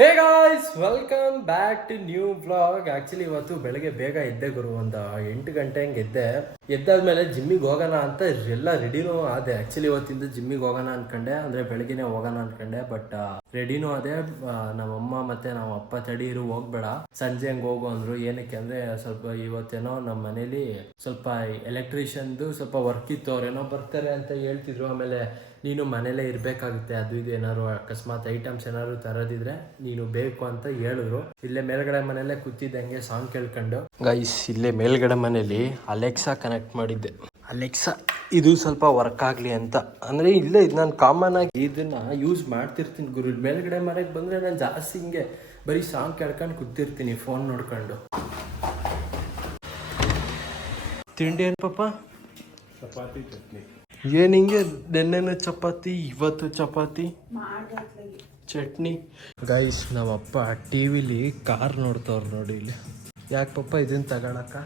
Hey guys welcome back to new blog actually ಇವತ್ತು ಬೆಳಗ್ಗೆ ಬೇಗ ಎದ್ದೆ ಗುರು. ಒಂದು ಎಂಟು ಗಂಟೆ ಹಂಗೆ ಎದ್ದೆ. ಎದ್ದಾದ್ಮೇಲೆ ಜಿಮ್ಮಿಗೆ ಹೋಗೋಣ ಅಂತ ಎಲ್ಲ ರೆಡಿನೂ ಆದೆ. ಆ್ಯಕ್ಚುಲಿ ಇವತ್ತಿಂದ ಜಿಮ್ಮಿಗೆ ಹೋಗೋಣ ಅನ್ಕಂಡೆ. ಅಂದ್ರೆ ಬೆಳಗ್ಗೆನೆ ಹೋಗೋಣ ಅನ್ಕೊಂಡೆ. ಬಟ್ ರೆಡಿನೂ ಅದೇ ನಮ್ಮಮ್ಮ ಮತ್ತೆ ನಮ್ಮ ಅಪ್ಪ ತಡೀರು ಹೋಗ್ಬೇಡ. ಸಂಜೆ ಹಂಗೆ ಹೋಗು ಅಂದ್ರು. ಏನಕ್ಕೆ ಅಂದ್ರೆ ಸ್ವಲ್ಪ ಇವತ್ತೇನೋ ನಮ್ಮ ಮನೇಲಿ ಸ್ವಲ್ಪ ಎಲೆಕ್ಟ್ರಿಷಿಯನ್ದು ಸ್ವಲ್ಪ ವರ್ಕ್ ಇತ್ತು. ಅವ್ರೇನೋ ಬರ್ತಾರೆ ಅಂತ ಹೇಳ್ತಿದ್ರು. ಆಮೇಲೆ ನೀನು ಮನೇಲೇ ಇರಬೇಕಾಗುತ್ತೆ ಅದು ಇದು ಏನಾದ್ರು ಅಕಸ್ಮಾತ್ ಐಟಮ್ಸ್ ಏನಾದ್ರು ತರೋದಿದ್ರೆ ನೀನು ಬೇಕು ಅಂತ ಹೇಳಿದ್ರು. ಇಲ್ಲೇ ಮೇಲ್ಗಡೆ ಮನೆಯಲ್ಲೇ ಕೂತಿದ್ದಂಗೆ ಸಾಂಗ್ ಕೇಳ್ಕೊಂಡು. ಗೈಸ್ ಇಲ್ಲೇ ಮೇಲ್ಗಡೆ ಮನೇಲಿ ಅಲೆಕ್ಸಾ ಕನೆಕ್ಟ್ ಮಾಡಿದ್ದೆ. ಅಲೆಕ್ಸಾ ಇದು ಸ್ವಲ್ಪ ವರ್ಕ್ ಆಗಲಿ ಅಂತ. ಅಂದರೆ ಇಲ್ಲೇ ಇದು ನಾನು ಕಾಮನ್ ಆಗಿ ಇದನ್ನ ಯೂಸ್ ಮಾಡ್ತಿರ್ತೀನಿ ಗುರು. ಮೇಲ್ಗಡೆ ಮನೆಗೆ ಬಂದರೆ ನಾನು ಜಾಸ್ತಿ ಹಿಂಗೆ ಬರೀ ಸಾಂಗ್ ಕೇಳ್ಕೊಂಡು ಕೂತಿರ್ತೀನಿ ಫೋನ್ ನೋಡ್ಕೊಂಡು. ತಿಂಡಿ ಏನು ಪಾಪ? ಚಪಾತಿ ಚಟ್ನಿ. ಏನ್ ಹಿಂಗೆ ನೆನ್ನೆನ ಚಪಾತಿ, ಇವತ್ತು ಚಪಾತಿ? ಚಟ್ನಿ. ಗೈಸ್ ನಮ್ಮಪ್ಪ ಟಿ ವಿಲಿ ಕಾರ್ ನೋಡ್ತವ್ರು ನೋಡಿ ಇಲ್ಲಿ. ಯಾಕೆ ಪಪ್ಪ ಇದನ್ನ ತಗೊಳಕ್ಕ?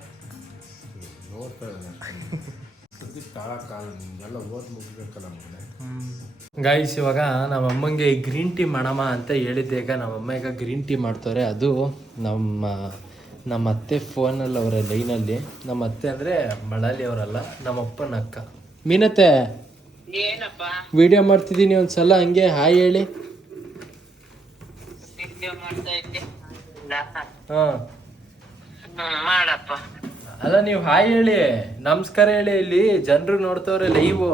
ಗಾಯಿಸ್ ಇವಾಗ ನಮ್ಮಮ್ಮಂಗೆ ಗ್ರೀನ್ ಟೀ ಮಾಡಮ್ಮ ಅಂತ ಹೇಳಿದ್ದೆ. ಈಗ ನಮ್ಮಮ್ಮ ಈಗ ಗ್ರೀನ್ ಟೀ ಮಾಡ್ತಾರೆ ಅದು ನಮ್ಮ ನಮ್ಮ ಅತ್ತೆ ಫೋನಲ್ಲಿ ಅವರ ಲೈನಲ್ಲಿ ನಮ್ಮ ಅತ್ತೆ ಅಂದರೆ ಮಳಲಿ ಅವರಲ್ಲ ನಮ್ಮಪ್ಪನ ಅಕ್ಕ ಮೀನತ್ತೆ? ಏನಪ್ಪ? ವಿಡಿಯೋ ಮಾಡ್ತಿದ್ದೀನಿ ಒಂದ್ಸಲ ಹಂಗೆ ಹಾಯ್ ಹೇಳಿ. ವಿಡಿಯೋ ಮಾಡ್ತಾ ಇದ್ದೆ. ಹಾ. ಮಾಡಪ್ಪ. ಅಲ್ಲ ನೀವು ಹಾಯ್ ಹೇಳಿ. ನಮಸ್ಕಾರ ಹೇಳಿ ಇಲ್ಲಿ. ಜನರು ನೋಡ್ತವ್ರೆ ಲೈವ್.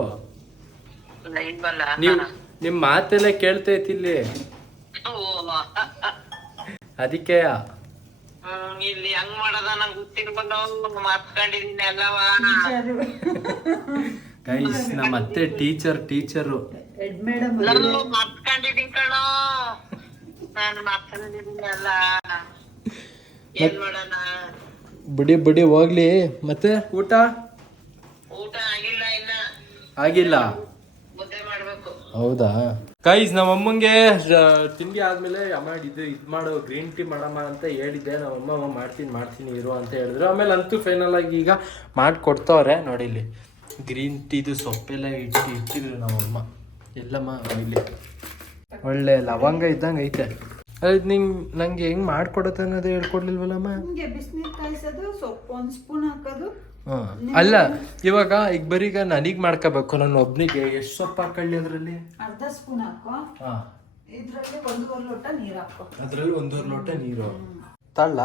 ಲೈವ್ ಅಲ್ಲ? ನೀವು ನಿಮ್ ಮಾತೆಲ್ಲ ಕೇಳ್ತೈತಿ ಇಲ್ಲಿ. ಓ, ಅದಕ್ಕೆ. ಹ್ಮ್, ಇಲ್ಲಿ ಹಂಗ್ ಮಾಡದ ನಂಗೆ ಗೊತ್ತಿರ್ಬೋದು. ಮಾತ್ಕೊಂಡಿದೀನಿ ಎಲ್ಲವ ಗೈಸ್ ನಮ್ಮ ಅತ್ತೆ ಟೀಚರ್ ಟೀಚರು ನಾನು ಮಾತ್ಕೊಂಡಿದೀನಿ ಕಣೋ. ನಾನು ಮಾತ್ಕೊಂಡಿದೀನಿ ಅಲ್ಲ. ಏನ್ ಮಾಡೋಣ? ಬಿಡಿ ಬಿಡಿ ಹೋಗ್ಲಿ. ಮತ್ತೆ? ಊಟ? ಊಟ ಆಗಿಲ್ಲ ಇನ್ನ. ಆಗಿಲ್ಲ. ಮುದ್ದೆ ಮಾಡ್ಬೇಕು. ಹೌದಾ? ಗೈಸ್ ನಮ್ಮ ಅಮ್ಮಂಗೆ ತಿಂಡಿ ಆದ್ಮೇಲೆ ಅಮ್ಮ ಇದು ಇದು ಮಾಡು ಗ್ರೀನ್ ಟೀ ಮಾಡಮ್ಮ ಅಂತ ಹೇಳಿದ್ದೆ. ನಮ್ಮ ಅಮ್ಮ ಅಮ್ಮ ಮಾಡ್ತೀನಿ ಮಾಡ್ತೀನಿ ಇರು ಅಂತ ಹೇಳಿದ್ರು. ಆಮೇಲೆ ಅಂತೂ ಫೈನಲ್ ಆಗಿ ಈಗ ಮಾಡಿಕೊಡ್ತವ್ರೆ ನೋಡಿ ಇಲ್ಲಿ ಗ್ರೀನ್ ಟೀದು ಸೊಪ್ಪೆಲ್ಲ ಇಟ್ಟು ಇಟ್ಟಿದ್ರು ನಮ್ಮಮ್ಮ ಎಲ್ಲಮ್ಮ ಇಲ್ಲಿ. ಒಳ್ಳೆ ಲವಂಗ ಇದ್ದಂಗೆ ಐತೆ. ಅದು ನಿಂಗೆ ನಂಗೆ ಹೆಂಗ್ ಮಾಡ್ಕೊಡತ್ತೆ ಅನ್ನೋದು ಹೇಳ್ಕೊಡ್ಲಿಲ್ವಲ್ಲಮ್ಮ? ನಿಮ್ಗೆ ಬಿಸಿನೀರು ಕಾಯಿಸೋದು ಸೊಪ್ಪು ಒಂದು ಸ್ಪೂನ್ ಹಾಕೋದು. ಹ್ಮ್ ಅಲ್ಲ ಇವಾಗ ಈಗ ಬರೀಗ ನನಗ್ ಮಾಡ್ಕೋಬೇಕು ನನ್ನ ಒಬ್ನಿಗೆ ಎಷ್ಟು ಸೊಪ್ಪು ಹಾಕೊಳ್ಳಿ ಅದರಲ್ಲಿ? ಅರ್ಧ ಸ್ಪೂನ್ ಹಾಕೋ. ಹಾ. ಇದ್ರಲ್ಲಿ ಒಂದೂವರೆ ಲೋಟ ನೀರು ಹಾಕೋ. ಅದ್ರಲ್ಲಿ ಒಂದೂವರೆ ಲೋಟ ನೀರು ತಳ್ಳ?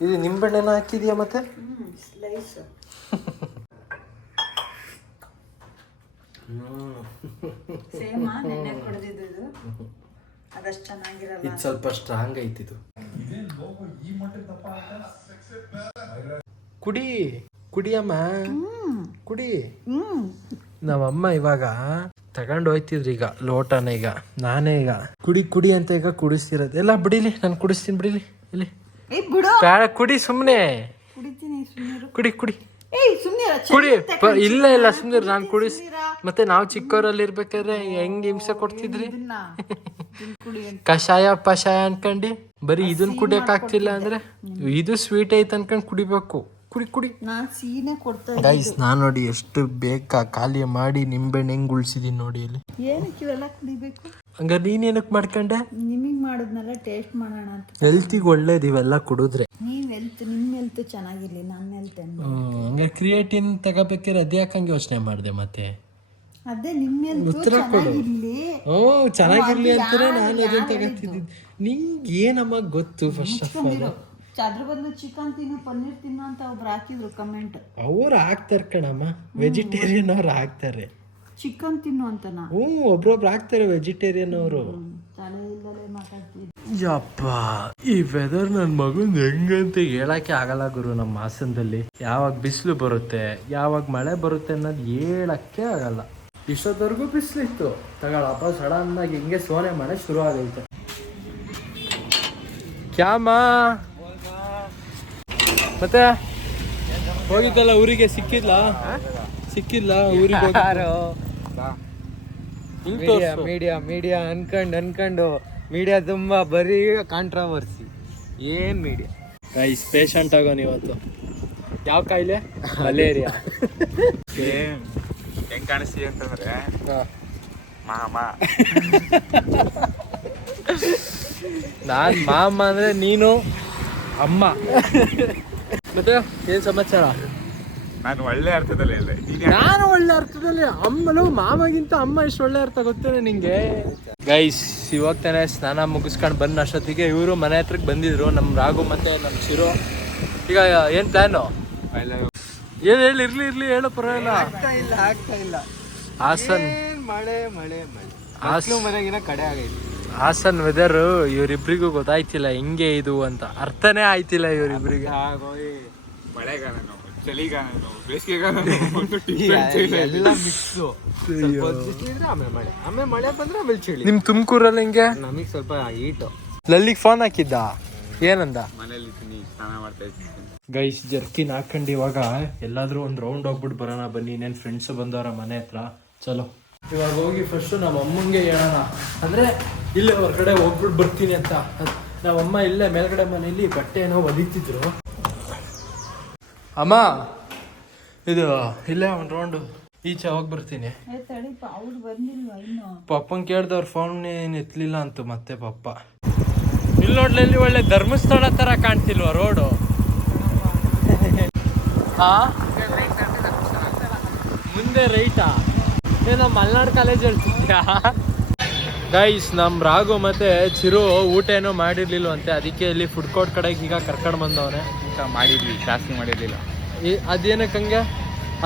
ಇದು ನಿಂಬೆಣ್ಣೆನ ಹಾಕಿದ್ಯಾ ಮತ್ತೆ? ಸ್ಲೈಸ್ ಸೇಮ ನೆನ್ನೆ ಕೊಡ್ದಿದ್ದು ಇದು? ಅದಷ್ಟು ಚೆನ್ನಾಗಿರಲ್ಲ. ಇದು ಸ್ವಲ್ಪ ಸ್ಟ್ರಾಂಗ್ ಐತಿದು ಕುಡಿ ಕುಡಿಯಮ್ಮ ಕುಡಿ. ನಮ್ಮಮ್ಮ ಇವಾಗ ತಗೊಂಡು ಹೋಯ್ತಿದ್ರು ಈಗ ಲೋಟನ ಈಗ. ನಾನೇ ಈಗ. ಕುಡಿ ಕುಡಿ ಅಂತ ಈಗ ಕುಡಿಸ್ತಿರೋದು. ಎಲ್ಲ ಬಿಡಿಲಿ ನಾನು ಕುಡಿಸ್ತೀನಿ ಬಿಡಿಲಿ. ಇಲ್ಲಿ. ಕುಡಿ ಸುಮ್ಮನೆ ಕುಡಿ ಕುಡಿ. ಏಯ್ ಕುಡಿ. ಪ- ಇಲ್ಲ ಇಲ್ಲ ಸುಮ್ನೆ ನಾನು ಕುಡಿಸ್ ಮತ್ತೆ ನಾವು ಚಿಕ್ಕವರಲ್ಲಿ ಇರ್ಬೇಕಾದ್ರೆ ಹೆಂಗ್ ಹಿಂಸೆ ಕೊಡ್ತಿದ್ರಿ? ಕುಡಿ ಅಂತ. ಕಷಾಯ ಪಷಾಯ ಅನ್ಕಂಡು. ಬರೀ ಇದನ್ ಕುಡಿಯಕ್ ಆಗ್ತಿಲ್ಲ ಅಂದ್ರೆ ಇದು ಸ್ವೀಟ್ ಐತ್ ಅನ್ಕೊಂಡ್ ಕುಡಿಬೇಕು. ಕುಡಿ ಕುಡಿ. ನಾನು ಸೀನೆ ಕೊಡ್ತಾ ಗೈಸ್ ನಾ ನೋಡಿ ಎಷ್ಟು ಬೇಕಾ ಖಾಲಿ ಮಾಡಿ ನಿಂಬೆಹಣ್ಣು ಹೆಂಗ್ ಉಳ್ಸಿದೀನಿ ನೋಡಿ ಇಲ್ಲಿ. ಏನಕ್ಕೆ ಇವೆಲ್ಲ ಕುಡಿಬೇಕು? ಹಂಗಾರೆ ನೀನ್ ಏನಕ್ ಮಾಡ್ಕೊಂಡೆ? ನಿಮಗೆ ಮಾಡಿದ್ನೆಲ್ಲ ಟೇಸ್ಟ್ ಮಾಡೋಣ ಅಂತ. ಹೆಲ್ತಿಗೆ ಒಳ್ಳೇದು ಇವೆಲ್ಲ ಕುಡಿದ್ರೆ. ನೀವು ಹೆಲ್ತ್ ನಿಮ್ಮ ಹೆಲ್ತ್ ಚೆನ್ನಾಗಿರ್ಲಿ ನನ್ನ ಹೆಲ್ತ್ ಹಂಗ ಕ್ರಿಯೇಟಿನ್ ತಗೋಬೇಕಾದ್ರೆ ಅದೇ ಯಾಕಂಗೆ ಯೋಚನೆ ಮಾಡಿದೆ ಮತ್ತೆ. ಅದೇ ನಿಮ್ಮ ಹೆಲ್ತ್ ಚೆನ್ನಾಗಿರ್ಲಿ. ಓ ಚೆನ್ನಾಗಿರ್ಲಿ ಅಂತಾನೆ ನಾನು ಅದನ್ನ ತಗೋತಿದ್ದಿದ್ದು ನಿಂಗೆ ಏನಮ್ಮ ಗೊತ್ತು ಫಸ್ಟ್ ಆಫ್ ಆಲ್ ಅದ್ರ ಬದಲು ಚಿಕನ್ ತಿನ್ನು ಪನ್ನೀರ್ ತಿನ್ನು ಅಂತ ಒಬ್ರು ಹಾಕಿದ್ರು ಕಮೆಂಟ್ ಅವ್ರು ಹಾಕ್ತಾರೆ ಕಣಮ್ಮ. ವೆಜಿಟೇರಿಯನ್ ಅವ್ರು ಹಾಕ್ತಾರೆ. ಚಿಕನ್ ತಿನ್ನು ಅಂತನಾ ಹ್ಞೂ ಒಬ್ರೊಬ್ರು ಆಗ್ತಾರೆ ವೆಜಿಟೇರಿಯನ್ ಅವರು ತಲೆ ಇಲ್ಲದೆ ಮಾತಾಡ್ತಿದ್ದೆ ಯಪ್ಪ ಈ ವೆದರ್ ನನ್ನ ಮಗನ್ ಹೆಂಗಂತ ಹೇಳಕ್ಕೆ ಆಗಲ್ಲ ಗುರು ನಮ್ಮ ಹಾಸನದಲ್ಲಿ. ಯಾವಾಗ ಬಿಸಿಲು ಬರುತ್ತೆ ಯಾವಾಗ ಮಳೆ ಬರುತ್ತೆ ಅನ್ನೋದು ಹೇಳಕ್ಕೆ ಆಗಲ್ಲ. ಇಷ್ಟೊತ್ತವರೆಗೂ ಬಿಸಿಲಿತ್ತು. ತಗೊಳಪ್ಪ ಸಡನ್ ಆಗಿ ಹಿಂಗೆ ಸೋನೆ ಮಳೆ ಶುರು ಆಗೈತೆ. ಕ್ಯಾಮ? ಮತ್ತೆ? ಹೋಗಿದ್ದಲ್ಲ ಊರಿಗೆ ಸಿಕ್ಕಿಲ್ಲ ಸಿಕ್ಕಿಲ್ಲ ಊರಿಗೆ ಮೀಡಿಯಾ ಮೀಡಿಯಾ ಮೀಡಿಯಾ ಅನ್ಕಂಡು ಅನ್ಕಂಡು ಮೀಡಿಯಾ ತುಂಬಾ ಬರೀ ಕಾಂಟ್ರವರ್ಸಿ ಏನ್ ಮೀಡಿಯಾ ಗೈಸ್ ಪೇಷಂಟ್ ಆಗೋನ್ ಇವತ್ತು ಯಾವ ಕಾಯಿಲೆ? ಮಲೇರಿಯಾ ಹೆಂಗ್ ಕಾಣಿಸ್ತೀವಿ ಅಂತಂದ್ರೆ ಮಾಮ ನಾನ್ ಮಾಮ ಅಂದ್ರೆ ನೀನು ಅಮ್ಮ. ಮತ್ತೆ ಏನ್ ಸಮಾಚಾರ? ನಾನು ಒಳ್ಳೆ ಅರ್ಥದಲ್ಲಿ ಇಲ್ಲ ನಾನು ಒಳ್ಳೆ ಅಮ್ಮಲು ಅಮ್ಮನು ಮಾಮಗಿಂತ ಅಮ್ಮ ಎಷ್ಟು ಒಳ್ಳೆ ಅರ್ಥ ಗೊತ್ತೇನೆ ನಿಂಗೆ? ಗೈಸ್ ಇವಾಗ ತಾನೇ ಸ್ನಾನ ಮುಗಿಸ್ಕೊಂಡು ಬಂದ ಅಷ್ಟೊತ್ತಿಗೆ ಇವರು ಮನೆ ಹತ್ರಕ್ಕೆ ಬಂದಿದ್ರು ನಮ್ಮ ರಾಘು ಮತ್ತೆ ನಮ್ಮ ಶಿರೋ. ಈಗ ಏನ್ ಪ್ಲಾನು ಏನ್ ಹೇಳಿ ಇರ್ಲಿ ಇರ್ಲಿ ಹೇಳೋ ಪರವಾಗಿಲ್ಲ. ಆಗ್ತಾ ಇಲ್ಲ ಆಗ್ತಾ ಇಲ್ಲ. ಹಾಸನ್ ಮಳೆ ಮಳೆ ಮಳೆ. ಹಾಸನ ಮನೆಗಿನ ಕಡೆ ಆಗೈತಿ. ಹಾಸನ್ ವೆದರ್ ಇವರಿಬ್ರಿಗೂ ಗೊತ್ತಾಯ್ತಿಲ್ಲ ಹೆಂಗೆ ಇದು ಅಂತ. ಅರ್ಥನೇ ಆಯ್ತಿಲ್ಲ ಇವರಿಬ್ರಿಗೆ. ಆಗೋಯ್. ಎಲ್ಲ ಮಿಕ್ಸು ಸ್ವಲ್ಪ ಆಮೇಲೆ ಮಳೆ ಆಮೇಲೆ ಮಳೆ ಬಂದ್ರೆ ಆಮೇಲೆ ಚಳಿ ನಿಮ್ ತುಮಕೂರಲ್ಲಿ ಹಿಂಗೆ ನಮಗೆ ಸ್ವಲ್ಪ ಹೀಟ್ ಲಲ್ಲಿಗೆ ಫೋನ್ ಹಾಕಿದ್ದ ಏನಂದ ಮನೇಲಿ ಇದ್ದೀನಿ ಸ್ನಾನ ಮಾಡ್ತಾ ಇದ್ದೀನಿ ಗೈಸ್ ಜರ್ಕಿನ್ ಹಾಕೊಂಡು ಇವಾಗ ಎಲ್ಲಾದ್ರೂ ಒಂದ್ ರೌಂಡ್ ಹೋಗ್ಬಿಟ್ಟು ಬರೋಣ ಬನ್ನಿ ಇನ್ನೇನು ಫ್ರೆಂಡ್ಸ್ ಬಂದವರ ಮನೆ ಹತ್ರ ಚಲೋ ಇವಾಗ ಹೋಗಿ ಫಸ್ಟ್ ನಮ್ಮ ಅಮ್ಮಂಗೆ ಹೇಳೋಣ ಅಂದ್ರೆ ಇಲ್ಲೇ ಹೊರಗಡೆ ಹೋಗ್ಬಿಟ್ಟು ಬರ್ತೀನಿ ಅಂತ ನಮ್ಮಮ್ಮ ಇಲ್ಲೇ ಮೇಲ್ಗಡೆ ಮನೆಯಲ್ಲಿ ಬಟ್ಟೆ ಏನೋ ಹೊಲಿತಿದ್ರು ಅಮ್ಮ. ಇದು ಇಲ್ಲೇ ಒಂದು ರೌಂಡ್ ಈಚೆ ಯಾವಾಗ ಬರ್ತೀನಿ. ಪಪ್ಪನ್ ತಡಿಪ ಅವ್ರ ಫೋನ್ ಏನು ಎತ್ತಲಿಲ್ಲ ಅಂತು ಮತ್ತೆ ಪಪ್ಪ. ಇಲ್ಲಿ ನೋಡ್ಲಿ ಇಲ್ಲಿ ಒಳ್ಳೆ ಧರ್ಮಸ್ಥಳ ತರ ಕಾಣ್ತಿಲ್ವಾ ರೋಡು ಹಾ? ಮುಂದೆ ರೈಟಾ? ಏನೋ ಮಲ್ನಾಡ್ ಕಾಲೇಜ್ ಹೇಳ್ತಿದ್ಯಾ? ಗೈಸ್ ನಮ್ ರಾಘು ಮತ್ತೆ ಚಿರು ಊಟ ಏನೋ ಮಾಡಿರ್ಲಿಲ್ವಂತೆ. ಅದಕ್ಕೆ ಇಲ್ಲಿ ಫುಡ್ ಕೋರ್ಟ್ ಕಡೆಗೆ ಈಗ ಕರ್ಕೊಂಡು ಬಂದವನೆ. ಊಟ ಮಾಡಿದ್ವಿ ಜಾಸ್ತಿ ಮಾಡಿರ್ಲಿಲ್ಲ. ಅದೇನಕ್ಕೆ ಹಂಗೆ?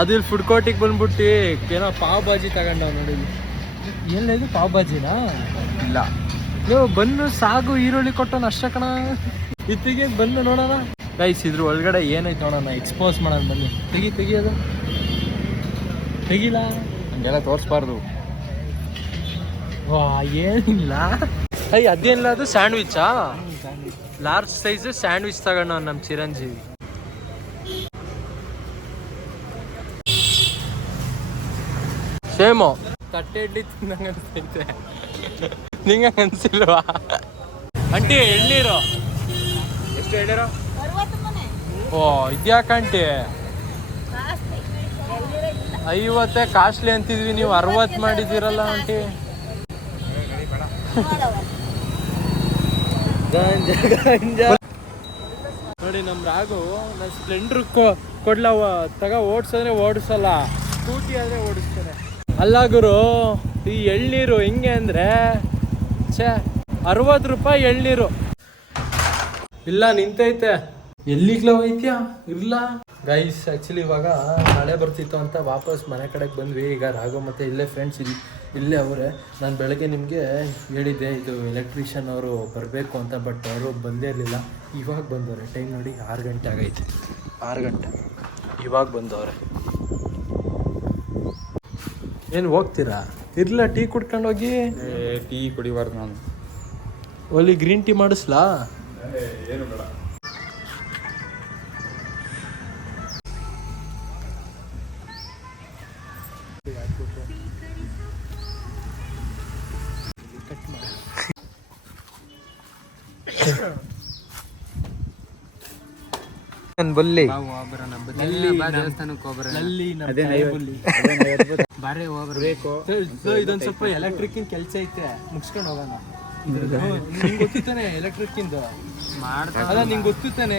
ಅದು ಇಲ್ಲಿ ಫುಡ್ ಕೋರ್ಟಿಗೆ ಬಂದ್ಬಿಟ್ಟು ಏನೋ ಪಾವ್ ಬಾಜಿ ತಗೊಂಡವ್ ನೋಡಿ ಎಲ್ಲದು ಪಾವ್ ಬಾಜಿನಾ ಇಲ್ಲ. ನೀವು ಬನ್ನು ಸಾಗು ಈರುಳ್ಳಿ ಕೊಟ್ಟನ ಅಷ್ಟ ಕಣ. ಇತ್ತಿಗೆ ಬನ್ನು ನೋಡೋಣ. ಗೈಸ್ ಇದ್ರ ಒಳಗಡೆ ಏನೈತೆ ನೋಡೋಣ ಎಕ್ಸ್ಪೋಸ್ ಮಾಡೋಣ ಬನ್ನಿ. ತೆಗಿ ತೆಗಿಯೋದು ತೆಗಿಲ್ಲ ಹಂಗೆಲ್ಲ ತೋರಿಸ್ಬಾರ್ದು. ಏನಿಲ್ಲ. ಅಯ್ಯ ಅದೇನಿಲ್ಲ ಅದು ಸ್ಯಾಂಡ್ವಿಚಾ. ಲಾರ್ಜ್ ಸೈಜ್ ಸ್ಯಾಂಡ್ವಿಚ್ ತಗೊಂಡ ನಮ್ಮ ಚಿರಂಜೀವಿ. ಸೇಮು ತಟ್ಟೆ ಇಡ್ಲಿ ತಿಂದಂಗೆ ಅನ್ಸೈತೆ ನಿಂಗೆ ಅನ್ಸಿಲ್ವಾ? ಅಂಟಿ ಎಳ್ನೀರು. ಎಷ್ಟು ಎಳ್ನೀರು ಓ ಇದ್ಯಾಕಂಟಿ ಐವತ್ತೇ ಕಾಸ್ಟ್ಲಿ ಅಂತಿದ್ವಿ ನೀವು ಅರವತ್ತು ಮಾಡಿದ್ದೀರಲ್ಲ ನೋಡಿ ನಮ್ಮ ರಾಗು ನಾನು ಸ್ಪ್ಲೆಂಡರ್ ಕೊಡ್ಲ ತಗ ಓಡಿಸಿದ್ರೆ ಓಡಿಸಲ್ಲ. ಸ್ಕೂಟಿ ಆದ್ರೆ ಓಡಿಸ್ತಾರೆ. ಅಲ್ಲ ಗುರು, ಈ ಎಳ್ನೀರು ಹೆಂಗೆ ಅಂದ್ರೆ, ಛೇ, ಅರವತ್ತು ರೂಪಾಯಿ ಎಳ್ನೀರು. ಇಲ್ಲ, ನಿಂತೈತೆ. ಎಲ್ಲಿಗ್ಲ ಹೋಯ್ತ್ಯಾ? ಇಲ್ಲ ಗೈಸ್ ಆ್ಯಕ್ಚುಲಿ ಇವಾಗ ಮಳೆ ಬರ್ತಿತ್ತು ಅಂತ ವಾಪಸ್ ಮನೆ ಕಡೆಗೆ ಬಂದ್ವಿ. ಈಗ ರಾಘು ಮತ್ತೆ ಇಲ್ಲೇ ಫ್ರೆಂಡ್ಸ್ ಇಲ್ಲಿ ಇಲ್ಲೇ ಅವರೇ ನಾನು ಬೆಳಗ್ಗೆ ನಿಮಗೆ ಹೇಳಿದ್ದೆ ಇದು ಎಲೆಕ್ಟ್ರಿಷಿಯನ್ ಅವರು ಬರಬೇಕು ಅಂತ ಬಟ್ ಅವರು ಬಂದೇ ಇರಲಿಲ್ಲ. ಇವಾಗ ಬಂದವ್ರೆ ಟೈಮ್ ನೋಡಿ ಆರು ಗಂಟೆ ಆಗೈತೆ. ಆರು ಗಂಟೆ. ಇವಾಗ ಬಂದವ್ರೆ. ಏನು ಹೋಗ್ತೀರಾ? ಇರಲ ಟೀ ಕುಡ್ಕೊಂಡು ಹೋಗಿ? ಟೀ ಕುಡಿಬಾರ್ದು ನಾನು. ಒಲಿ ಗ್ರೀನ್ ಟೀ ಮಾಡಿಸ್ಲಾ? ಏನು ಬೇಡ. ಬಲ್ಲಿ. ಬಾರೆ ಇದೊಂದ್ ಸ್ವಲ್ಪ ಎಲೆಕ್ಟ್ರಿಕ್ ಕೆಲಸ ಐತೆ. ಮುಗಿಸ್ಕೊಂಡು ಹೋಗೋಣ. ಗೊತ್ತಿತ್ತಾನೆ ಎಲೆಕ್ಟ್ರಿಕ್ ಇಂದು ಅಲ್ಲ ನಿಂಗೆ ಗೊತ್ತಿತ್ತಾನೆ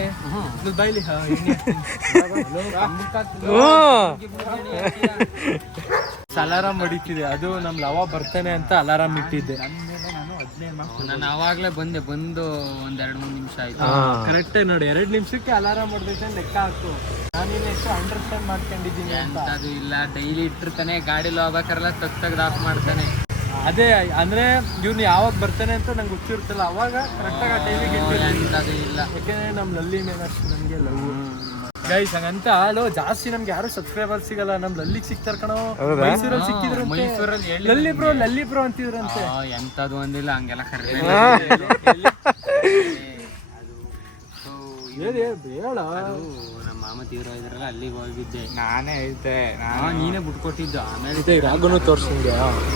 ಅಲಾರಾಮ್ ಹೊಡಿತಿದೆ. ಅದು ನಮ್ ಲವ ಬರ್ತಾನೆ ಅಂತ ಅಲಾರಾಮ್ ಇಟ್ಟಿದ್ದೆ. ನಾನು ಅವಾಗ್ಲೇ ಬಂದೆ ಬಂದು ಒಂದ್ ಎರಡ್ ಮೂರ್ ನಿಮಿಷ ಆಯ್ತು. ಕರೆಕ್ಟ್ ನೋಡಿ ಎರಡ್ ನಿಮಿಷಕ್ಕೆ ಅಲಾರಾಮ್ ಹೊಡೆದೈತೆ ಲೆಕ್ಕ ಹಾಕು. ನಾನು ಎಷ್ಟು ಅಂಡರ್ಸ್ಟ್ಯಾಂಡ್ ಮಾಡ್ಕೊಂಡಿದ್ದೀನಿ ಅಂತ. ಅದು ಇಲ್ಲ ಡೈಲಿ ಇಟ್ಟಿರ್ತಾನೆ ಗಾಡಿಲಿ ಹೋಗ್ಬೇಕಾರೆಲ್ಲ ತಗ್ ತೆಗ್ದು ಆಫ್ ಮಾಡ್ತಾನೆ. ಅದೇ ಅಂದ್ರೆ ಇವ್ನು ಯಾವಾಗ ಬರ್ತಾನೆ ಅಂತ ನಂಗೆ ಗೊತ್ತಿರುತ್ತಲ್ಲ ಅವಾಗ ಕರೆಕ್ಟಾಗಿ ಆ ಟೈಮಿಗೆ ಅದು ಇಲ್ಲ. ಯಾಕೆಂದ್ರೆ ನಮ್ಮ ಲಲ್ಲಿ ಮೇಲೆ ಅಷ್ಟು ನಮ್ಗೆ ಲವ್ ಗೈಸ್ ಹಂಗಂತ ಅಲೋ ಜಾಸ್ತಿ ನಮ್ಗೆ ಯಾರು ಸಬ್ಸ್ಕ್ರೈಬರ್ ಸಿಗಲ್ಲ. ನಮ್ ಲಲ್ಲಿಗ್ ಸಿಗ್ತಾರ ಕಣೋ. ಮೈಸೂರಲ್ಲಿ ಸಿಕ್ಕಿದ್ರು ಮೈಸೂರಲ್ಲಿ ಹೇಳಿ ಲಲ್ಲಿ ಬ್ರೋ ಲಲ್ಲಿ ಬ್ರೋ ಅಂತಿದ್ರಂತೆ. ಆ, ಎಂತದು ಒಂದಿಲ್ಲ ಹಂಗೆಲ್ಲ ಕರೆಕ್ಟ್ ಬೇಡ. ನಮ್ಮ ಮಾಮ ತೀವ್ರ ಇದ್ರಲ್ಲ ಅಲ್ಲಿಗೆ ಹೋಗಿದ್ದೆ. ನಾನೇ ಐತೆ ನಾನು. ನೀನೇ ಬಿಟ್ಕೊಟ್ಟಿದ್ದು. ಆಮೇಲೆ ರಾಗನು ತೋರ್ಸಿದ್ಯಾ? ಅಂತ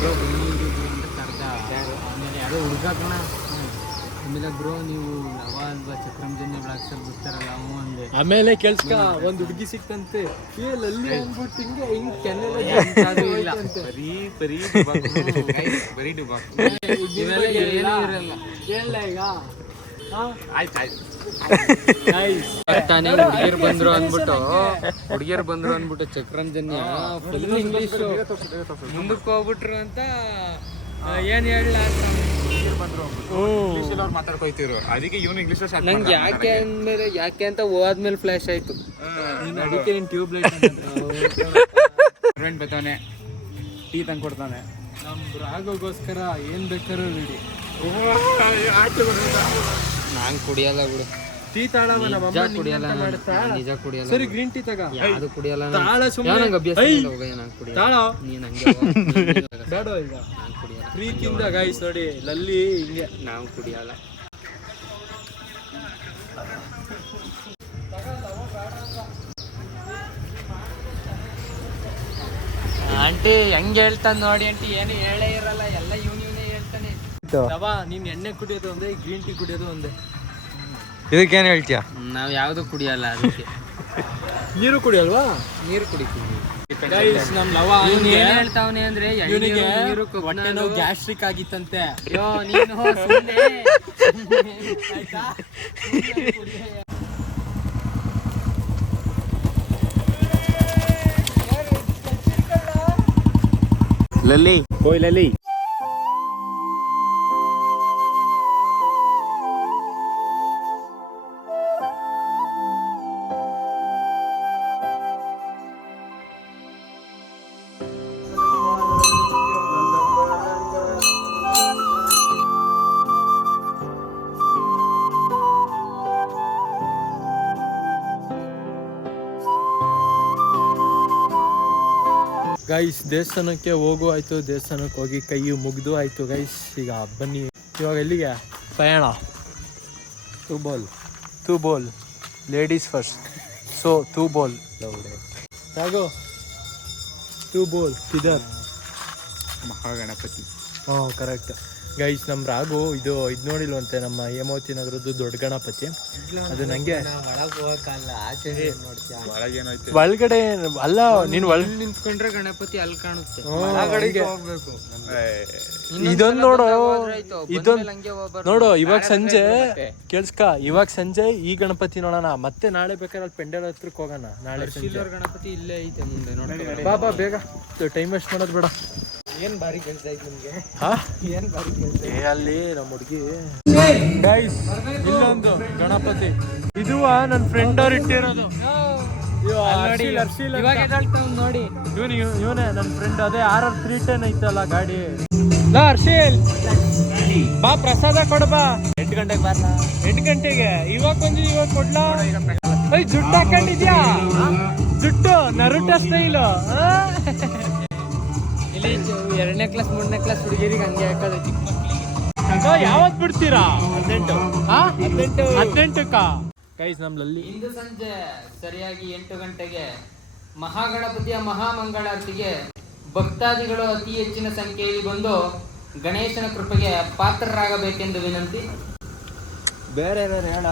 ಕರ್ದ. ಆಮೇಲೆ ಯಾರೋ ಹುಡುಗ ಕಣ. ಆಮೇಲೆ ಬ್ರೋ ನೀವು ಅಲ್ವಾ ಚಕ್ರಂಜನ್ಯ ಬರ್ತಾರಲ್ಲ ಅವು ಅಂದೆ. ಆಮೇಲೆ ಕೆಲ್ಸಕ ಒಂದು ಹುಡುಗಿ ಸಿಕ್ತಂತೆ. ಏ ಲಲ್ಲಿ ಅಂದ್ಬಿಟ್ಟು ಹಿಂಗೆ ಹಿಂಗ್ ಕೆನ್ನೆಲ್ಲ ಅದು ಇಲ್ಲ. ಬರೀ ಬರೀ ಡುಬಾಕು. guys, ಬರೀ ಡುಬಾಕು. ಇವೆಲ್ಲ ಏನೂ ಇರಲ್ಲ. ಹೇಳ ಈಗ. ಆಯ್ತು ಆಯ್ತು. ತಾನೇ ಹುಡುಗಿಯರು ಬಂದ್ರು ಅಂದ್ಬಿಟ್ಟು. ಹುಡುಗಿಯರು ಬಂದ್ರು ಅಂದ್ಬಿಟ್ಟು ಚಕ್ರಂಜನ್ಯ. ಫುಲ್ ಇಂಗ್ಲಿಷ್ ಮುಂದಕ್ಕೆ ಹೋಗ್ಬಿಟ್ರು ಅಂತ ಏನು ಏನ್ ಹೇಳ ಇಂಗ್ಲೀಷ್ ಅವ್ರು ಅದಕ್ಕೆ ಇವನು ಇಂಗ್ಲೀಷ್ ನಂಗೆ ಯಾಕೆ ಅಂದ್ಮೇಲೆ ಯಾಕೆ ಅಂತ ಹೋದ್ಮೇಲೆ ಫ್ಲಾಶ್ ಆಯ್ತು. ಅದಕ್ಕೆ ನಿನ್ ಟ್ಯೂಬ್ ಲೈಟ್ ಫ್ರೆಂಡ್ ಬರ್ತಾನೆ ಟೀ ತಂದು ಕೊಡ್ತಾನೆ ನಮ್ ರಾಗೋಗೋಸ್ಕರ ಏನ್ ಬೇಕಾದ್ರೂ ರೆಡಿ ನಾನ್ ಕುಡಿಯಲ್ಲ ಬಿಡು. ಟೀ ತಾಳವ ನಮ್ಮ ನಿಜ ಅಮ್ಮ ಕುಡಿಯಲ್ಲ ನಾನು. ನಾನ್ ನಿಜ ಕುಡಿಯಲ್ಲ ಸರಿ ಗ್ರೀನ್ ಟೀ ತಗ. ಅದು ಕುಡಿಯಲ್ಲ ತಾಳ ಸುಮ್ನೆ. ನಂಗೆ ಅಭ್ಯಾಸ! ಇಲ್ಲ ಹೋಗಯ್ಯ ನಾನು ಕುಡಿಯಲ್ಲ. ತಾಳ. ನೀನ್ ಹಂಗೆ ಹೋಗು. ಬೇಡ ಈಗ? ಪ್ರೀತಿಯಿಂದ ಗಾಯಿಸ್ ನೋಡಿ ಲಲ್ಲಿ ಹಿಂಗೆ. ನಾವು ಕುಡಿಯಲ್ಲ. ಆಂಟಿ ಹೆಂಗ್ ಹೇಳ್ತಾನೆ ನೋಡಿ ಆಂಟಿ ಏನು ಹೇಳೇ ಇರಲ್ಲ ಎಲ್ಲ ಇವ್ನು ಇವನೇ ಹೇಳ್ತಾನೆ. ನೀನ್ ಎಣ್ಣೆ ಕುಡಿಯೋದು ಒಂದೇ ಗ್ರೀನ್ ಟೀ ಕುಡಿಯೋದು ಒಂದೇ. ಇದಕ್ಕೇನು ಹೇಳ್ತೀಯ? ನಾವು ಯಾವುದು ಕುಡಿಯಲ್ಲ ಅದಕ್ಕೆ. ನೀರು ಕುಡಿಯಲ್ವಾ? ನೀರು ಕುಡಿತೀವಿ. ಗೈಸ್ ನಮ್ ಲವ ಇವ್ನು ಏನ್ ಹೇಳ್ತಾವನೆ ಅಂದ್ರೆ ಇವನಿಗೆ ಹೊಟ್ಟೆ. ನೋವು ಗ್ಯಾಸ್ಟ್ರಿಕ್ ಆಗಿತ್ತಂತೆ. ಅಯ್ಯೋ ನೀನು ಸುಮ್ನೆ. ಲಲ್ಲಿ. ಓಯ್ ಲಲ್ಲಿ. ಗೈಸ್ ದೇವಸ್ಥಾನಕ್ಕೆ ಹೋಗು ಆಯ್ತು ದೇವಸ್ಥಾನಕ್ಕೆ ಹೋಗಿ ಕೈಯು ಮುಗಿದು ಆಯಿತು. ಗೈಸ್ ಈಗ ಬನ್ನಿ. ಇವಾಗ ಎಲ್ಲಿಗೆ? ಪಯಣ. Two ball two ball ladies first so two ball ಯಾಗೋ two ball ಕಿದರ್ ಮಹಾಗಣಪತಿ. ಹಾಂ ಕರೆಕ್ಟ್ ಗೈಸ್ ನಮ್ಮ ರಾಗು ಇದು ಇದು ನೋಡಿಲ್ವಂತೆ ನಮ್ಮ ಹೇಮಾವತಿ ನಗರದ್ದು ದೊಡ್ಡ ಗಣಪತಿ. ಅದು ನಂಗೆ ಒಳಗಡೆ ಅಲ್ಲ ನೀನ್ ಒಳ ಅಲ್ಲಿ ನಿಂತ್ಕೊಂಡ್ರೆ ಗಣಪತಿ ಅಲ್ಲಿ ಕಾಣುತ್ತೆ. ಇದೊಂದ್ ಇದೊಂದು ನೋಡು. ಇದೊಂದು ನೋಡು ಇವಾಗ ಸಂಜೆ ಕೇಳಿಸ್ಕ ಇವಾಗ ಸಂಜೆ ಈ ಗಣಪತಿ ನೋಡೋಣ. ಮತ್ತೆ ನಾಳೆ ಬೇಕಾದ್ರೆ ಅಲ್ಲಿ ಪೆಂಡಲ್ ಹತ್ರಕ್ಕೆ ಹೋಗೋಣ. ನಾಳೆ ಗಣಪತಿ ಇಲ್ಲೇ ಐತೆ ಮುಂದೆ ನೋಡಿ ಬಾ ಬಾ ಬೇಗ. ಟೈಮ್ ವೇಸ್ಟ್ ಮಾಡೋದು ಬೇಡ. ಏನ್ ಭಾರಿ ಕೆಲಸ ಐತೆ ನಿಮ್ಗೆ? ಹಾ? ಏನ್ ಭಾರಿ ಕೆಲಸ ಏ ಅಲ್ಲಿ ನಮ್ಮ ಹುಡುಗಿ. ಗೈಸ್ ಇಲ್ಲೊಂದು ಗಣಪತಿ. ಇದು ನನ್ನ ಫ್ರೆಂಡ್ ಅವ್ರು ಇಟ್ಟಿರೋದು. ನೋಡಿ ಇವಾಗ ನೋಡಿ. ಇವನು ಇವನೇ ನನ್ನ ಫ್ರೆಂಡ್ ಅದೇ ಆರ್ ಆರ್ ತ್ರೀ ಟೆನ್ ಐತಲ್ಲ ಗಾಡಿ. ಲಾ ಹರ್ಷಿಲ್ ಬಾ ಪ್ರಸಾದ ಕೊಡ ಬಾ. ಎಂಟು ಗಂಟೆಗೆ ಬಾರ್ಲ? ಎಂಟು ಗಂಟೆಗೆ. ಇವಾಗ ಬಂದು ಇವಾಗ ಕೊಡ್ಲಾ? ಐ ಜುಟ್ಟು ಹಾಕೊಂಡಿದ್ಯಾ? ಜುಟ್ಟು ನರುಟ ಸ್ಟೈಲು. ಇಲ್ಲಿ ಎರಡನೇ ಕ್ಲಾಸ್ ಮೂರನೇ ಕ್ಲಾಸ್ ಹುಡುಗಿರಿಗೆ ಹಂಗೆ ಹಾಕೋದು ಚಿಕ್ಕ ಮಕ್ಕಳಿಗೆ ಯಾವತ್ ಬಿಡ್ತೀರಾ? ಹದಿನೆಂಟು. ಹದಿನೆಂಟು. ಹದಿನೆಂಟಕ್ಕ? ಕೈಸ್ ನಮ್ಮಲ್ಲಿ ಇಂದು ಸಂಜೆ ಸರಿಯಾಗಿ ಎಂಟು ಗಂಟೆಗೆ ಮಹಾಗಣಪತಿಯ ಮಹಾಮಂಗಳಾರತಿಗೆ ಭಕ್ತಾದಿಗಳು ಅತಿ ಹೆಚ್ಚಿನ ಸಂಖ್ಯೆಯಲ್ಲಿ ಬಂದು ಗಣೇಶನ ಕೃಪೆಗೆ ಪಾತ್ರರಾಗಬೇಕೆಂದು ವಿನಂತಿ. ಬೇರೆ ಏನಾರು ಹೇಳ?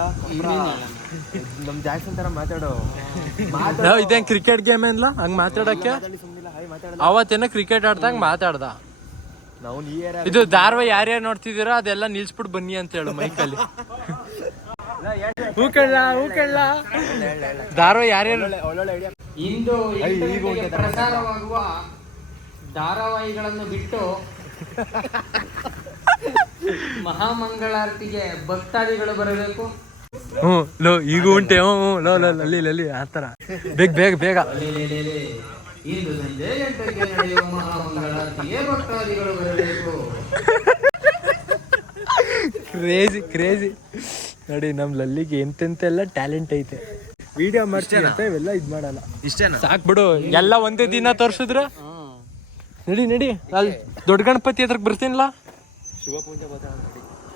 ನಮ್ ಜಾಕ್ಸನ್ ತರ ಮಾತಾಡೋ. ಇದೇನ್ ಕ್ರಿಕೆಟ್ ಗೇಮ್ ಏನ್ಲ? ಹಂಗ್ ಮಾತಾಡಕ್ಕೆ? ಅವತ್ತೇನೋ ಕ್ರಿಕೆಟ್ ಆಡ್ದಂಗ್ ಮಾತಾಡ್ದ. ನಾವು ಇದು ಧಾರವಾಡ ಯಾರ್ಯಾರು ನೋಡ್ತಿದ್ದೀರಾ ಅದೆಲ್ಲ ನಿಲ್ಸ್ಬಿಟ್ಟು ಬನ್ನಿ ಅಂತ ಹೇಳು ಮೈಕಲ್ಲಿ. ಹೂ ಕಳ್ಳ ಹೂ ಕಳ್ಳ ಧಾರವಾಡ ಯಾರ್ಯಾರು ಇಂದು ಪ್ರಸಾರವಾಗುವ ಧಾರಾವಾಹಿಗಳನ್ನು ಬಿಟ್ಟು ಮಹಾಮಂಗಳಾರತಿಗೆ ಭಕ್ತಾದಿಗಳು ಬರಬೇಕು. ಹ್ಞೂ ಲೋ ಈಗ ಉಂಟೆ. ಹ್ಞೂ ಹ್ಞೂ ಲೋ ಲೋ ಲಲ್ಲಿ ಲಲ್ಲಿ ಆ ಥರ. ಬೇಗ ಬೇಗ ಬೇಗ. ಇಂದು ಸಂಜೆ ಎಂಟಕ್ಕೆ ನಡೆಯುವ ಮಹಾಮಂಗಳಾರತಿಗೆ ಭಕ್ತಾದಿಗಳು ಬರಬೇಕು. ಕ್ರೇಜಿ ಕ್ರೇಜಿ ನೋಡಿ ನಮ್ ಲಲ್ಲಿಗೆ ಎಂತೆಂತೆಲ್ಲ ಟ್ಯಾಲೆಂಟ್ ಐತೆ. ವಿಡಿಯೋ ಮರ್ಚೆ ಅಂತ ಇವೆಲ್ಲ ಇದ್ ಮಾಡಲ್ಲ. ಇಷ್ಟೇನಾ? ಸಾಕ್ ಬಿಡು ಎಲ್ಲ ಒಂದೇ ದಿನ ತೋರ್ಸಿದ್ರ? ನಡಿ ನಡಿ. ಅಲ್ಲಿ ದೊಡ್ಡ ಗಣಪತಿ ಹತ್ರಕ್ಕೆ ಬರ್ತೀನಿಲ್ಲ?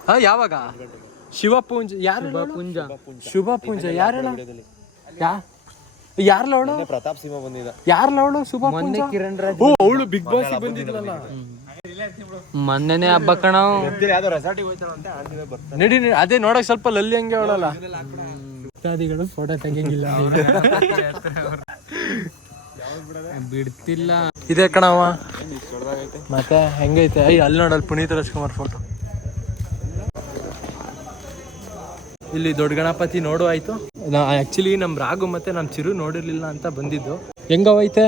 ಹಾ ಯಾವಾಗ? ಶಿವ ಪೂಂಜ ಯಾರು ಪೂಂಜ ಶುಭ ಪೂಂಜ ಯಾರು ಯಾ? ಯಾರ್ಲ ಲವಳು ಪ್ರತಾಪ್ ಸಿಂಹ ಬಂದಿದ್ದ. ಯಾರ್ ಲವಳು ಶುಭ ಮೊನ್ನೆ ಕಿರಣ್ ರಾಜ್ ಓ ಅವಳು ಬಿಗ್ ಬಾಸ್ ಬಂದಿದ್ಲಲ್ಲ. ಮೊನ್ನೆನೆ ಹಬ್ಬ ಕಣ. ನಡಿ ನಡಿ, ಅದೇ ನೋಡಕ್ ಸ್ವಲ್ಪ ಲಲ್ಲಿ ಹಂಗೆ ಅವಳಲ್ಲ. ಭಕ್ತಾದಿಗಳು ಫೋಟೋ ತೆಗಿಯಂಗಿಲ್ಲ ಬಿಡ್ತಿಲ್ಲ. ಇದೆ ಕಣವ ಮತ್ತೆ ಹೆಂಗೈತೆ? ಅಲ್ಲಿ ನೋಡಲ್ ಪುನೀತ್ ರಾಜ್ಕುಮಾರ್ ಫೋಟೋ ಇಲ್ಲಿ ದೊಡ್ಡ ಗಣಪತಿ ನೋಡು ಆಯ್ತು? ಆಕ್ಚುಲಿ ನಮ್ ರಾಗು ಮತ್ತೆ ನಮ್ ಚಿರು ನೋಡಿರ್ಲಿಲ್ಲ ಅಂತ ಬಂದಿದ್ದು. ಹೆಂಗವೈತೆ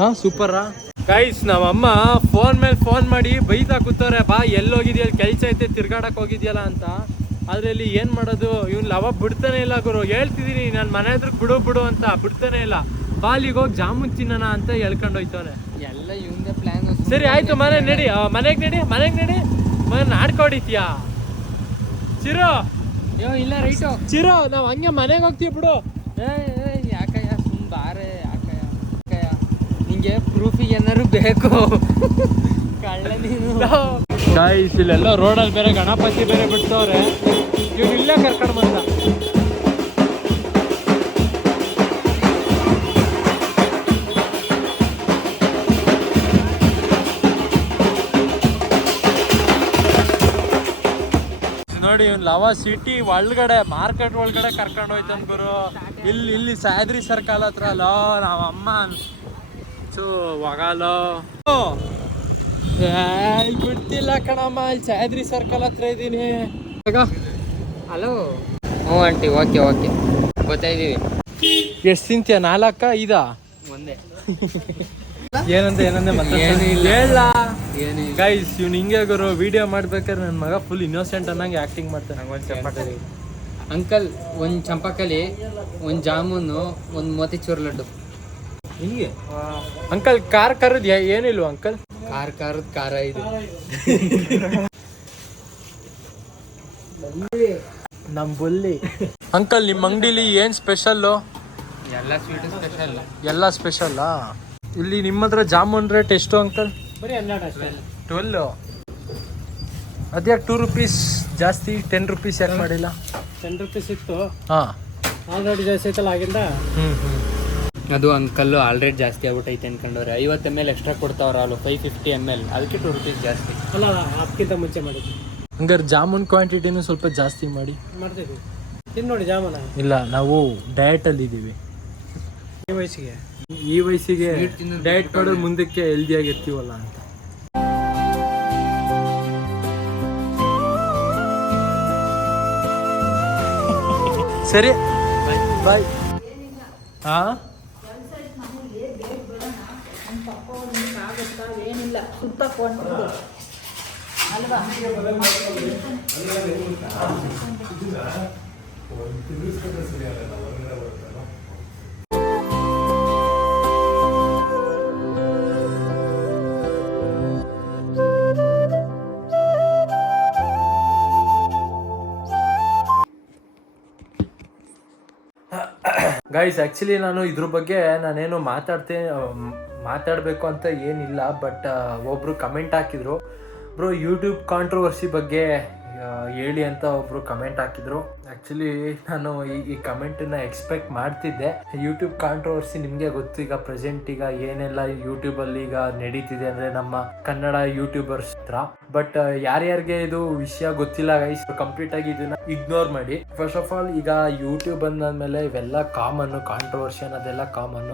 ಹಾ ಸೂಪರಾ ಗೈಸ್ ನಮ್ಮಮ್ಮ ಫೋನ್ ಮೇಲೆ ಫೋನ್ ಮಾಡಿ ಬೈತಾ ಕೂತವ್ರೆ ಬಾ ಎಲ್ಲಿ ಹೋಗಿದ್ಯಾ ಕೆಲ್ಸ ಐತೆ ತಿರ್ಗಾಡಕ್ ಹೋಗಿದ್ಯಲ್ಲ ಅಂತ. ಆದ್ರೆ ಇಲ್ಲಿ ಏನ್ ಮಾಡೋದು? ಇವ್ನ್ ಲವ ಬಿಡ್ತಾನೆ ಇಲ್ಲ ಗುರು. ಹೇಳ್ತಿದೀನಿ ನನ್ ಮನೆ ಹತ್ರ ಬಿಡು ಬಿಡು ಅಂತ. ಬಿಡ್ತಾನೆ ಇಲ್ಲ. ಬಾಲಿಗೆ ಹೋಗಿ ಜಾಮೂನ್ ತಿನ್ನೋಣ ಅಂತ ಹೇಳ್ಕೊಂಡು ಹೋಯ್ತವನೆ. ಎಲ್ಲ ಇವಂದೇ ಪ್ಲಾನ್ ಸರಿ ಆಯ್ತು ಮನೆ ನಡಿ. ಮನೆಗೆ ನಡಿ ಮನೆಗೆ ನಡಿ. ಮನೆ ನಾಡ್ಕೊಡಿತ್ಯಾ ಚಿರು! ಇಲ್ಲ ರೈಟು. ಚಿರೋ ನಾವು ಹಂಗೆ ಮನೆಗೆ ಹೋಗ್ತೀವಿ ಬಿಡು. ಏ ಏ, ಯಾಕಯ್ಯ? ಸುಮ್ ಬಾರೆ ಯಾಕಯ್ಯ? ಯಾಕಯ್ಯ? ನಿಂಗೆ ಪ್ರೂಫಿಗೆ ಏನಾರು ಬೇಕು. ಕಳ್ಳ ನೀನು. ಗಾಯ್ಸ್ ಇಲ್ಲೆಲ್ಲ ರೋಡಲ್ಲಿ ಬೇರೆ ಗಣಪತಿ ಬೇರೆ ಬಿಡ್ತವ್ರೆ. ಇವ್ರು ಇಲ್ಲೇ ಕರ್ಕೊಂಡು ಬಂದ. ನೋಡಿ ಇವ್ನು ಲವ ಸಿಟಿ ಒಳಗಡೆ ಮಾರ್ಕೆಟ್ ಒಳಗಡೆ ಕರ್ಕೊಂಡು ಹೋಯ್ತಾನ ಗುರು. ಇಲ್ಲಿ ಇಲ್ಲಿ ಸಾದ್ರಿ ಸರ್ಕಲ್ ಹತ್ರ ಅಲ್ಲ ನಾವ್ ಅಮ್ಮ ಸೊ ಒಗಾಲೋ. ಇಲ್ಲಿ ಬಿಡ್ತಿಲ್ಲ ಕಣಮ್ಮ ಇಲ್ಲಿ ಸಾದ್ರಿ ಸರ್ಕಲ್ ಹತ್ರ ಇದ್ದೀನಿ ಹಲೋ ಹ್ಞೂ ಆಂಟಿ ಓಕೆ ಓಕೆ. ಗೊತ್ತಾಯಿದ್ದೀವಿ ಎಷ್ಟು ತಿಂತೀಯ? ನಾಲ್ಕ ಐದಾ? ಒಂದೇ. ಏನಂತ ಏನಂದೆ ಮತ್ತೆ. ಹೇಳ. ಗೈಸ್ ಇವ್ನು ಹಿಂಗೆ ಗುರು ವಿಡಿಯೋ ಮಾಡ್ಬೇಕಾದ್ರೆ ನನ್ನ ಮಗ ಫುಲ್ ಇನ್ನೋಸೆಂಟ್ ಅನ್ನಂಗೆ ಆಕ್ಟಿಂಗ್ ಮಾಡ್ತಾನೆ. ಒಂದು ಚಂಪಕಲಿ. ಅಂಕಲ್ ಒಂದು ಚಂಪಕಲಿ ಒಂದು ಜಾಮೂನು ಒಂದು ಮೋತಿಚೂರ್ ಲಡ್ಡು. ಹಿಂಗೆ? ಅಂಕಲ್ ಕಾರ್ ಕರದ್ ಏನಿಲ್ವ ಅಂಕಲ್? ಕಾರ್ ಕಾರದ ಕಾರ ಇದು ನಮ್ ಬುಲ್ಲಿ. ಅಂಕಲ್ ನಿಮ್ಮ ಅಂಗಡಿಲಿ ಏನ್ ಸ್ಪೆಷಲ್ಲು ಎಲ್ಲ ಸ್ವೀಟ್ ಸ್ಪೆಷಲ್ ಎಲ್ಲ ಸ್ಪೆಷಲ್ಲಾ ಇಲ್ಲಿ ನಿಮ್ಮ ಹತ್ರ ಜಾಮೂನ್ ರೇಟ್ ಎಷ್ಟು ಅಂಕಲ್? ಬರೀ ಹನ್ನೆರಡು ಅಷ್ಟೇ. ಟ್ವೆಲ್ ಅದ್ಯಾಕೆ ಟೂ ರುಪೀಸ್ ಜಾಸ್ತಿ ಟೆನ್ ರುಪೀಸ್ ಯಾಕೆ ಮಾಡಿಲ್ಲ? ಟೆನ್ ರುಪೀಸ್ ಇತ್ತು. ಹಾಂ. ಆಲ್ರೆಡಿ ಜಾಸ್ತಿ ಐತಲ್ಲ ಆಗಿಂದ? ಹ್ಞೂ ಹ್ಞೂ ಅದು ಅಂಕಲ್ಲು ಆಲ್ರೆಡಿ ಜಾಸ್ತಿ ಆಗ್ಬಿಟ್ಟೈತೆ ಅನ್ಕೊಂಡವ್ರೆ. ಐವತ್ತು ಎಂ ಎಲ್ ಎಕ್ಸ್ಟ್ರಾ ಕೊಡ್ತಾವ್ರ ಅಲ್ಲು ಫೈವ್ ಫಿಫ್ಟಿ ಎಂ ಎಲ್ ಅದಕ್ಕೆ ಟೂ ರುಪೀಸ್ ಜಾಸ್ತಿ. ಅಲ್ಲ ಅದಕ್ಕಿಂತ ಮುಂಚೆ ಮಾಡಿದ್ವಿ ಹಂಗಾರೆ ಜಾಮೂನ್ ಕ್ವಾಂಟಿಟಿನೂ ಸ್ವಲ್ಪ ಜಾಸ್ತಿ ಮಾಡಿ. ಮಾಡ್ತೀವಿ ತಿನ್ನೋಡಿ ಜಾಮೂನ. ಇಲ್ಲ ನಾವು ಡಯಟಲ್ಲಿ ಇದ್ದೀವಿ ಈ ವಯಸ್ಸಿಗೆ. ಈ ವಯಸ್ಸಿಗೆ ಡಯಟ್ ಮಾಡೋದು ಮುಂದಕ್ಕೆ ಹೆಲ್ದಿಯಾಗಿರ್ತೀವಲ್ಲ ಅಂತ. ಸರಿ. ಬಾಯ್ ಹಾ ಅಲ್ವಾ ಗೈಸ್ ಆ್ಯಕ್ಚುಲಿ ನಾನು ಇದ್ರ ಬಗ್ಗೆ ನಾನೇನು ಮಾತಾಡ್ತೇ ಮಾತಾಡಬೇಕು ಅಂತ ಏನಿಲ್ಲ ಬಟ್ ಒಬ್ಬರು ಕಮೆಂಟ್ ಹಾಕಿದ್ರು. ಬ್ರೋ ಯೂಟ್ಯೂಬ್ ಕಾಂಟ್ರವರ್ಸಿ ಬಗ್ಗೆ ಹೇಳಿ ಅಂತ ಒಬ್ರು ಕಮೆಂಟ್ ಹಾಕಿದ್ರು. ಆ್ಯಕ್ಚುಲಿ ನಾನು ಈ ಈ ಕಮೆಂಟನ್ನ ಎಕ್ಸ್ಪೆಕ್ಟ್ ಮಾಡ್ತಿದ್ದೆ. ಯೂಟ್ಯೂಬ್ ಕಾಂಟ್ರವರ್ಸಿ ನಿಮಗೆ ಗೊತ್ತು. ಈಗ ಪ್ರೆಸೆಂಟ್ ಈಗ ಏನೆಲ್ಲ ಯೂಟ್ಯೂಬಲ್ಲಿ ಈಗ ನಡೀತಿದೆ ಅಂದರೆ ನಮ್ಮ ಕನ್ನಡ ಯೂಟ್ಯೂಬರ್ಸ್ ಹತ್ರ. ಬಟ್ ಯಾರ್ಯಾರಿಗೆ ಇದು ವಿಷಯ ಗೊತ್ತಿಲ್ಲ ಗೈಸ್ ಕಂಪ್ಲೀಟ್ ಆಗಿ ಇದನ್ನ ಇಗ್ನೋರ್ ಮಾಡಿ. ಫಸ್ಟ್ ಆಫ್ ಆಲ್ ಈಗ ಯೂಟ್ಯೂಬ್ ಅಂದ್ಮೇಲೆ ಇವೆಲ್ಲ ಕಾಮನ್ ಕಾಂಟ್ರವರ್ಸಿ ಅನ್ನೋದೆಲ್ಲ ಕಾಮನ್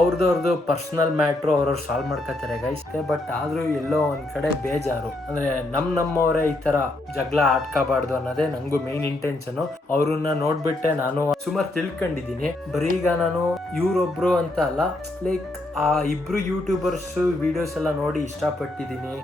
ಅವ್ರದ್ದು ಪರ್ಸನಲ್ ಮ್ಯಾಟ್ರು ಅವ್ರವ್ರು ಸಾಲ್ವ್ ಮಾಡ್ಕೋತಾರೆ ಗೈಸ್ ಬಟ್ ಆದ್ರೂ ಎಲ್ಲೋ ಒಂದ್ ಕಡೆ ಬೇಜಾರು. ಅಂದ್ರೆ ನಮ್ ನಮ್ಮವರೇ ಈ ತರ ಜಗಳ ಆಡ್ಕೋಬಾರ್ದು ಅನ್ನೋದೇ ನಂಗು ಮೇನ್ ಇಂಟೆನ್ಷನ್ ಅವ್ರನ್ನ ನೋಡ್ಬಿಟ್ಟೆ ನಾನು ಸುಮಾರು ತಿಳ್ಕೊಂಡಿದೀನಿ ಬರೀ ಈಗ ನಾನು ಇವ್ರೊಬ್ರು ಅಂತ ಅಲ್ಲ ಲೈಕ್ ಆ ಇಬ್ರು ಯೂಟ್ಯೂಬರ್ಸ್ ವಿಡಿಯೋಸ್ ಎಲ್ಲ ನೋಡಿ ಇಷ್ಟಪಟ್ಟಿದ್ದೀನಿ.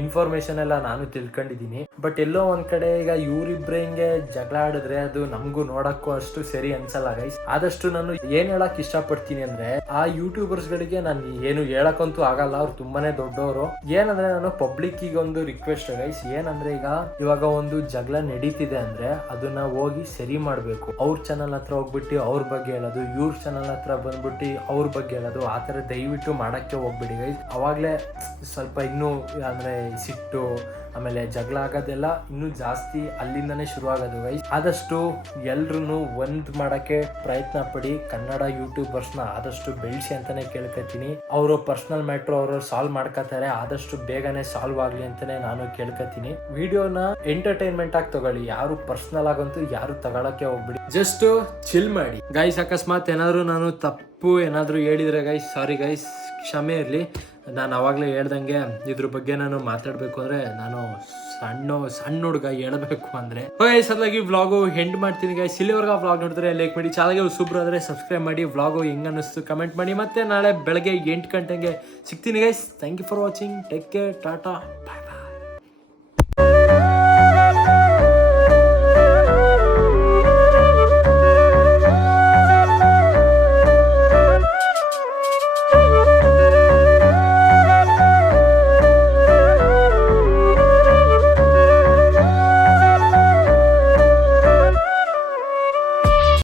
ಇನ್ಫಾರ್ಮೇಶನ್ ಎಲ್ಲ ನಾನು ತಿಳ್ಕೊಂಡಿದ್ದೀನಿ. ಬಟ್ ಎಲ್ಲೋ ಒಂದ್ ಕಡೆ ಈಗ ಇವ್ರಿಬ್ರ ಹಿಂಗೆ ಜಗಳ ಆಡಿದ್ರೆ ಅದು ನಮಗೂ ನೋಡಕ್ಕೂ ಅಷ್ಟು ಸರಿ ಅನ್ಸಲ್ಲ ಗೈಸ್ ಆದಷ್ಟು ನಾನು ಏನ್ ಹೇಳಕ್ ಇಷ್ಟಪಡ್ತೀನಿ ಅಂದ್ರೆ, ಆ ಯೂಟ್ಯೂಬರ್ಸ್ ಗಳಿಗೆ ನಾನು ಏನು ಹೇಳಕ್ಕಂತೂ ಆಗಲ್ಲ. ಅವ್ರು ತುಂಬಾನೇ ದೊಡ್ಡವರು ಏನಂದ್ರೆ ನಾನು ಪಬ್ಲಿಕ್ ಈಗ ಒಂದು ರಿಕ್ವೆಸ್ಟ್ ಗೈಸ್ ಏನಂದ್ರೆ ಈಗ ಇವಾಗ ಒಂದು ಜಗಳ ನಡೀತಿದೆ ಅಂದ್ರೆ ಅದನ್ನ ಹೋಗಿ ಸರಿ ಮಾಡ್ಬೇಕು. ಅವ್ರ ಚಾನಲ್ ಹತ್ರ ಹೋಗ್ಬಿಟ್ಟು ಅವ್ರ ಬಗ್ಗೆ ಹೇಳೋದು, ಇವ್ರ ಚಾನಲ್ ಹತ್ರ ಬಂದ್ಬಿಟ್ಟು ಅವ್ರ ಬಗ್ಗೆ ಹೇಳೋದು, ಆ ದಯವಿಟ್ಟು ಮಾಡೋಕ್ಕೆ ಹೋಗ್ಬಿಡಿ ಗೈಸ್ ಅವಾಗಲೇ ಸ್ವಲ್ಪ ಇನ್ನೂ ಅಂದರೆ ಸಿಟ್ಟು ಆಮೇಲೆ ಜಗಳ ಆಗೋದೆಲ್ಲ ಇನ್ನೂ ಜಾಸ್ತಿ ಅಲ್ಲಿಂದನೇ ಶುರು ಆಗೋದು ಗೈಸ್ ಆದಷ್ಟು ಎಲ್ರು ಒಂದು ಮಾಡಕ್ಕೆ ಪ್ರಯತ್ನ ಪಡಿ. ಕನ್ನಡ ಯೂಟ್ಯೂಬರ್ಸ್ನ ಆದಷ್ಟು ಬೆಳೆಸಿ ಅಂತಾನೆ ಕೇಳ್ಕೊತೀನಿ. ಅವರು ಪರ್ಸನಲ್ ಮ್ಯಾಟ್ರು ಅವರು ಸಾಲ್ವ್ ಮಾಡ್ಕೋತಾರೆ. ಆದಷ್ಟು ಬೇಗನೆ ಸಾಲ್ವ್ ಆಗಲಿ ಅಂತಲೇ ನಾನು ಕೇಳ್ಕೊತೀನಿ. ವಿಡಿಯೋನ ಎಂಟರ್ಟೈನ್ಮೆಂಟ್ ಆಗಿ ತಗೊಳ್ಳಿ. ಯಾರು ಪರ್ಸನಲ್ ಆಗಂತೂ ಯಾರು ತಗೊಳಕ್ಕೆ ಹೋಗ್ಬಿಡಿ. ಜಸ್ಟ್ ಚಿಲ್ ಮಾಡಿ. ಗೈಸ್ ಅಕಸ್ಮಾತ್ ಏನಾದರೂ ನಾನು ತಪ್ಪು ಏನಾದರೂ ಹೇಳಿದ್ರೆ ಗೈಸ್ ಸಾರಿ ಗೈಸ್ ಕ್ಷಮೆ ಇರಲಿ. ನಾನು ಅವಾಗಲೇ ಹೇಳ್ದಂಗೆ ಇದ್ರ ಬಗ್ಗೆ ನಾನು ಮಾತಾಡಬೇಕು ಅಂದರೆ ನಾನು ಸಣ್ಣ ಸಣ್ಣ ಹುಡುಗ ಹೇಳಬೇಕು ಅಂದರೆ. ಓಯ್ ಸದ್ಲಾಗಿ ವ್ಲಾಗು ಹೆಂಡ್ ಮಾಡ್ತೀನಿ ಗೈಸ್ ಇಲ್ಲಿವರೆಗೂ ವ್ಲಾಗ್ ನೋಡಿದ್ರೆ ಲೈಕ್ ಮಾಡಿ. ಚಾಲಾಗೆ ಸೂಪರ್ ಆದರೆ ಸಬ್ಸ್ಕ್ರೈಬ್ ಮಾಡಿ. ವ್ಲಾಗು ಹೆಂಗೆ ಅನ್ನಿಸ್ತು ಕಮೆಂಟ್ ಮಾಡಿ. ಮತ್ತೆ ನಾಳೆ ಬೆಳಗ್ಗೆ ಎಂಟು ಗಂಟೆಗೆ ಸಿಗ್ತೀನಿ guys thank you for watching take care tata bye